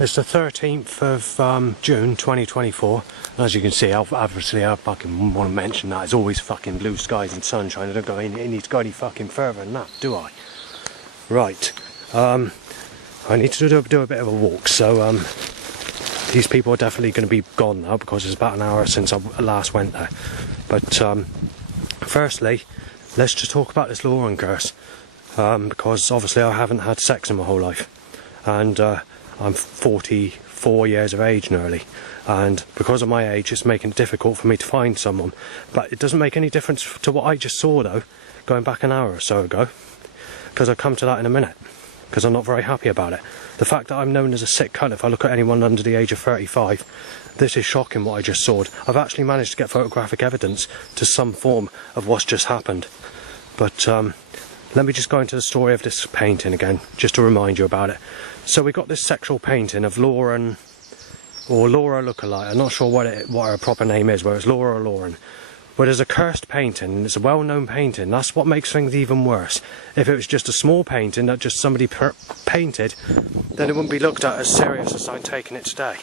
It's the 13th of June 2024. As you can see, obviously I fucking want to mention that it's always fucking blue skies and sunshine. I don't go need to go any fucking further than that, do I? Right. I need to do a bit of a walk, so these people are definitely going to be gone now because it's about an hour since I last went there. But firstly, let's just talk about this Lauren curse, because obviously I haven't had sex in my whole life, and I'm 44 years of age nearly, and because of my age it's making it difficult for me to find someone. But it doesn't make any difference to what I just saw though, going back an hour or so ago, because I'll come to that in a minute, because I'm not very happy about it. The fact that I'm known as a sick cunt if I look at anyone under the age of 35, this is shocking what I just saw. I've actually managed to get photographic evidence to some form of what's just happened. But let me just go into the story of this painting again, just to remind you about it. So we got this sexual painting of Lauren, or Laura lookalike. I'm not sure what her proper name is, whether it's Laura or Lauren. But there's a cursed painting, and it's a well-known painting. That's what makes things even worse. If it was just a small painting that just somebody painted, then it wouldn't be looked at as serious as I'm taking it today.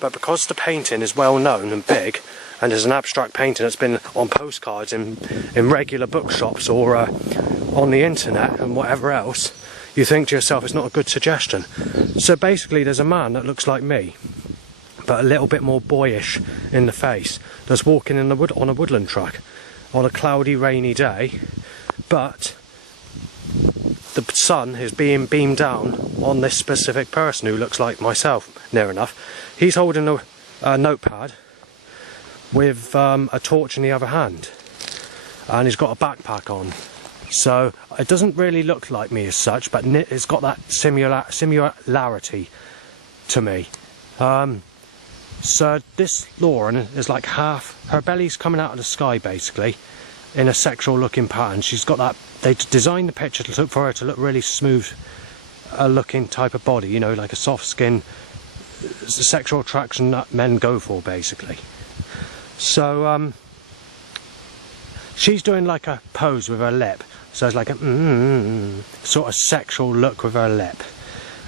But because the painting is well-known and big, and is an abstract painting that's been on postcards in regular bookshops or on the internet and whatever else, you think to yourself it's not a good suggestion. So basically there's a man that looks like me, but a little bit more boyish in the face, that's walking in the on a woodland track on a cloudy, rainy day, but the sun is being beamed down on this specific person who looks like myself, near enough. He's holding a notepad with a torch in the other hand, and he's got a backpack on. So it doesn't really look like me as such, but it's got that similarity to me. So this Lauren is like half, her belly's coming out of the sky basically, in a sexual looking pattern. She's got that, they designed the picture for her to look really smooth looking type of body, you know, like a soft skin, sexual attraction that men go for basically. So she's doing like a pose with her lip, so it's like a sort of sexual look with her lip,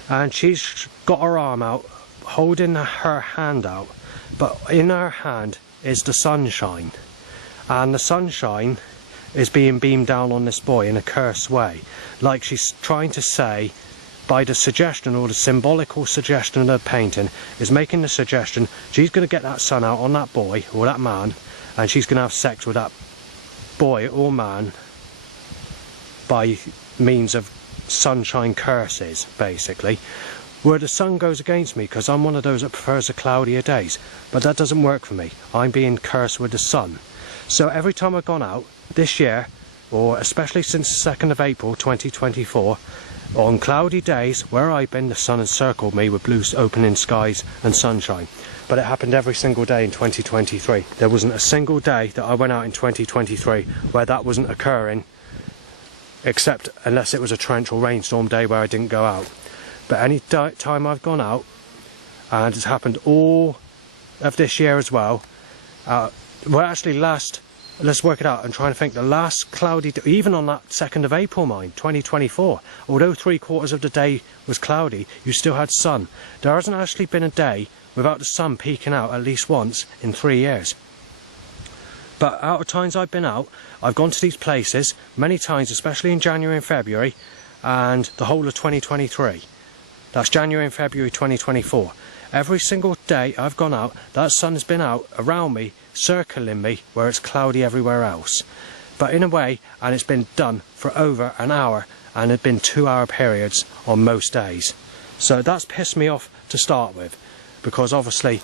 and she's got her arm out holding her hand out, but in her hand is the sunshine, and the sunshine is being beamed down on this boy in a cursed way, like she's trying to say, by the suggestion or the symbolical suggestion of the painting, is making the suggestion she's going to get that sun out on that boy or that man, and she's going to have sex with that boy or man by means of sunshine curses basically, where the sun goes against me, because I'm one of those that prefers the cloudier days, but that doesn't work for me. I'm being cursed with the sun. So every time I've gone out this year, or especially since the 2nd of April 2024, on cloudy days where I've been, the sun has circled me with blue opening skies and sunshine. But it happened every single day in 2023. There wasn't a single day that I went out in 2023 where that wasn't occurring, except unless it was a torrential rainstorm day where I didn't go out. But any time I've gone out, and it's happened all of this year as well, well actually let's work it out and try and think, the last cloudy, even on that 2nd of April, 2024, although 3/4 of the day was cloudy, you still had sun. There hasn't actually been a day without the sun peeking out at least once in 3 years. But out of times I've been out, I've gone to these places many times, especially in January and February, and the whole of 2023. That's January and February 2024. Every single day I've gone out, that sun has been out around me, circling me, where it's cloudy everywhere else. But in a way, and it's been done for over an hour, and it's been 2-hour periods on most days. So that's pissed me off to start with, because obviously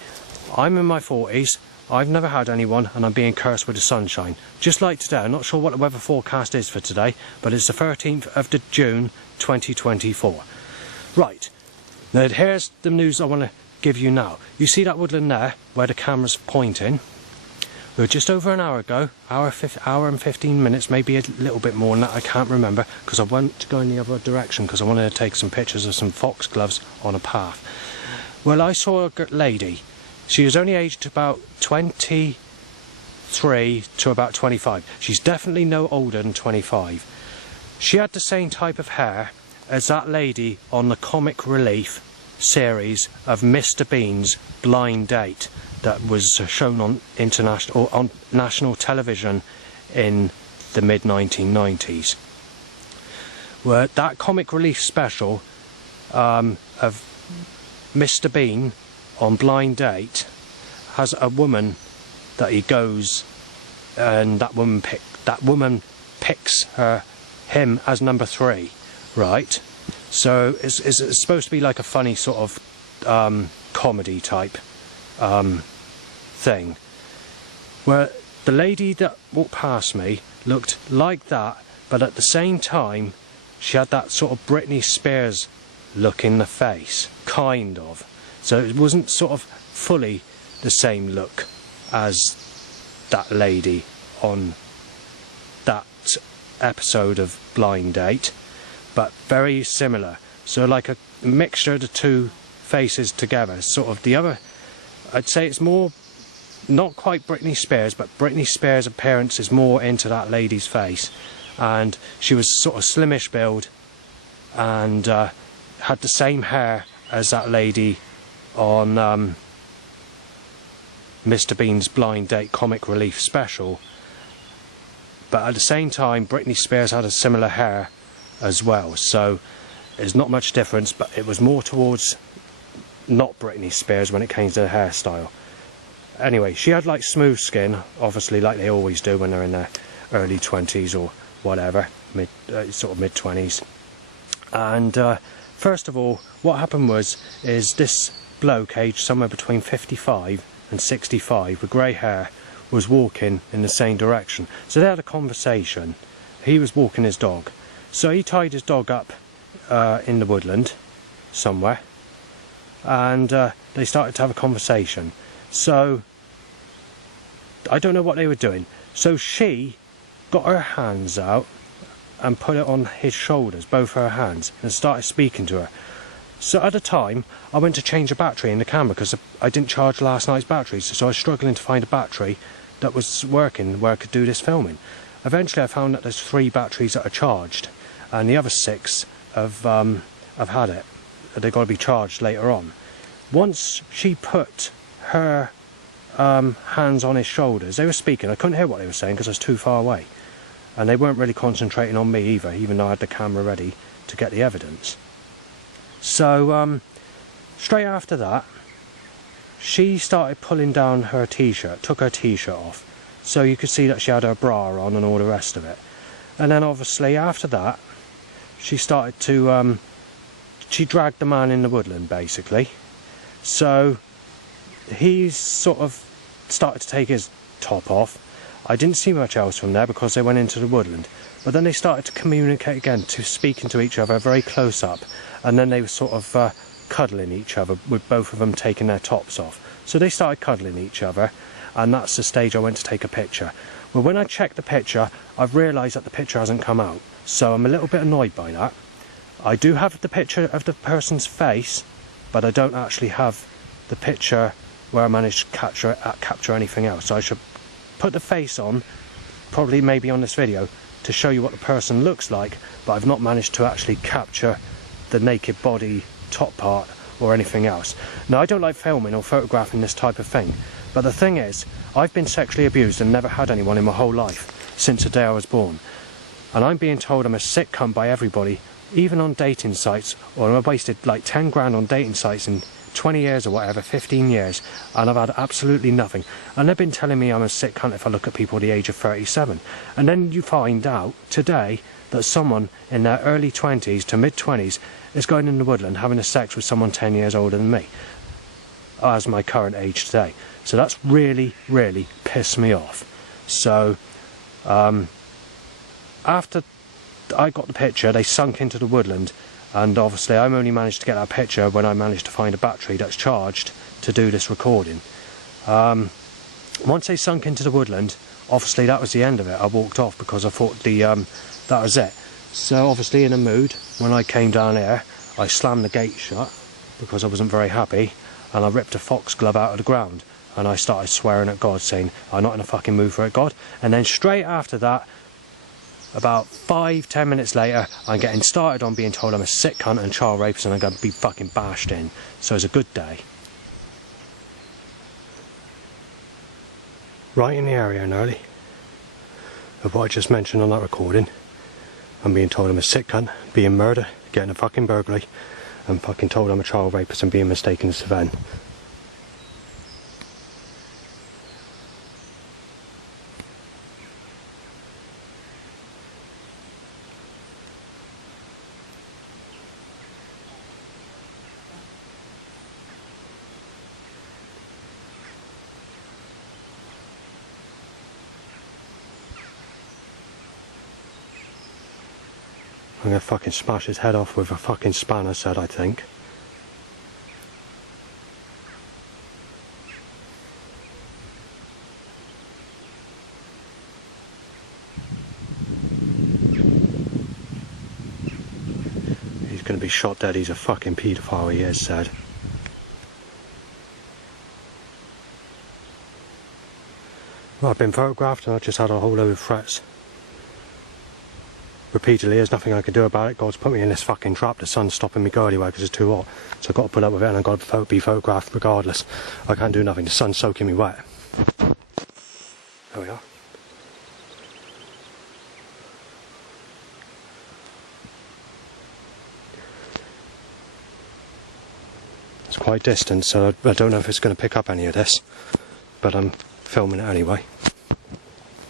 I'm in my 40s, I've never had anyone, and I'm being cursed with the sunshine. Just like today, I'm not sure what the weather forecast is for today, but it's the 13th of June 2024. Right, now here's the news I want to give you now. You see that woodland there, where the camera's pointing? We were just over an hour ago, hour and 15 minutes, maybe a little bit more than that, I can't remember, because I went to go in the other direction because I wanted to take some pictures of some foxgloves on a path. Well, I saw a lady. She was only aged about 23 to about 25. She's definitely no older than 25. She had the same type of hair as that lady on the comic relief series of Mr. Bean's Blind Date that was shown on international or on national television in the mid-1990s. Where that comic relief special of Mr. Bean on Blind Date has a woman that he goes, and that woman picks him as number 3, right? So it's supposed to be like a funny sort of comedy type thing, where the lady that walked past me looked like that, but at the same time she had that sort of Britney Spears look in the face, kind of. So it wasn't sort of fully the same look as that lady on that episode of Blind Date, but very similar. So like a mixture of the two faces together. Sort of the other, I'd say it's more, not quite Britney Spears, but Britney Spears' appearance is more into that lady's face. And she was sort of slimish build and had the same hair as that lady on Mr. Bean's Blind Date comic relief special. But at the same time, Britney Spears had a similar hair as well. So there's not much difference, but it was more towards not Britney Spears when it came to the hairstyle. Anyway, she had like smooth skin, obviously, like they always do when they're in their early 20s or whatever, sort of mid-20s. And first of all, what happened is this bloke aged somewhere between 55 and 65 with grey hair was walking in the same direction. So they had a conversation. He was walking his dog. So he tied his dog up in the woodland somewhere, and they started to have a conversation. So I don't know what they were doing. So she got her hands out and put it on his shoulders, both her hands, and started speaking to her. So at the time, I went to change a battery in the camera because I didn't charge last night's batteries, so I was struggling to find a battery that was working where I could do this filming. Eventually I found that there's 3 batteries that are charged, and the other 6 have had it. They've got to be charged later on. Once she put her hands on his shoulders, they were speaking. I couldn't hear what they were saying because I was too far away, and they weren't really concentrating on me either, even though I had the camera ready to get the evidence. So straight after that, she started pulling down her t-shirt, took her t-shirt off, so you could see that she had her bra on and all the rest of it. And then obviously after that, she started to she dragged the man in the woodland basically. So he sort of started to take his top off. I didn't see much else from there because they went into the woodland. But then they started to communicate again, to speaking to each other very close up, and then they were sort of cuddling each other with both of them taking their tops off. So they started cuddling each other, and that's the stage I went to take a picture. Well, when I checked the picture, I've realised that the picture hasn't come out, so I'm a little bit annoyed by that. I do have the picture of the person's face, but I don't actually have the picture where I managed to capture anything else. So I should put the face on, probably maybe on this video, to show you what the person looks like, but I've not managed to actually capture the naked body, top part, or anything else. Now, I don't like filming or photographing this type of thing, but the thing is, I've been sexually abused and never had anyone in my whole life since the day I was born. And I'm being told I'm a sick cunt by everybody, even on dating sites, or I've wasted like 10 grand on dating sites in 20 years or whatever, 15 years, and I've had absolutely nothing. And they've been telling me I'm a sick cunt if I look at people at the age of 37. And then you find out today that someone in their early 20s to mid-20s is going in the woodland having a sex with someone 10 years older than me, as my current age today. So that's really, really pissed me off. So after I got the picture, they sunk into the woodland, and obviously I only managed to get that picture when I managed to find a battery that's charged to do this recording. Once they sunk into the woodland, obviously that was the end of it. I walked off because I thought that was it. So obviously in a mood, when I came down here, I slammed the gate shut because I wasn't very happy, and I ripped a foxglove out of the ground, and I started swearing at God, saying, I'm not in a fucking mood for it, God. And then straight after that, About 5-10 minutes later, I'm getting started on being told I'm a sick cunt and child rapist and I'm going to be fucking bashed in. So it's a good day. Right in the area nearly of what I just mentioned on that recording. I'm being told I'm a sick cunt, being murdered, getting a fucking burglary, and fucking told I'm a child rapist and being mistaken as Sven. I'm gonna fucking smash his head off with a fucking spanner, said I think. He's gonna be shot dead, he's a fucking paedophile, he is, said. Well, I've been photographed and I've just had a whole load of threats. Repeatedly, there's nothing I can do about it. God's put me in this fucking trap. The sun's stopping me go anywhere because it's too hot. So I've got to put up with it and I've got to be photographed regardless. I can't do nothing. The sun's soaking me wet. There we are. It's quite distant, so I don't know if it's going to pick up any of this. But I'm filming it anyway.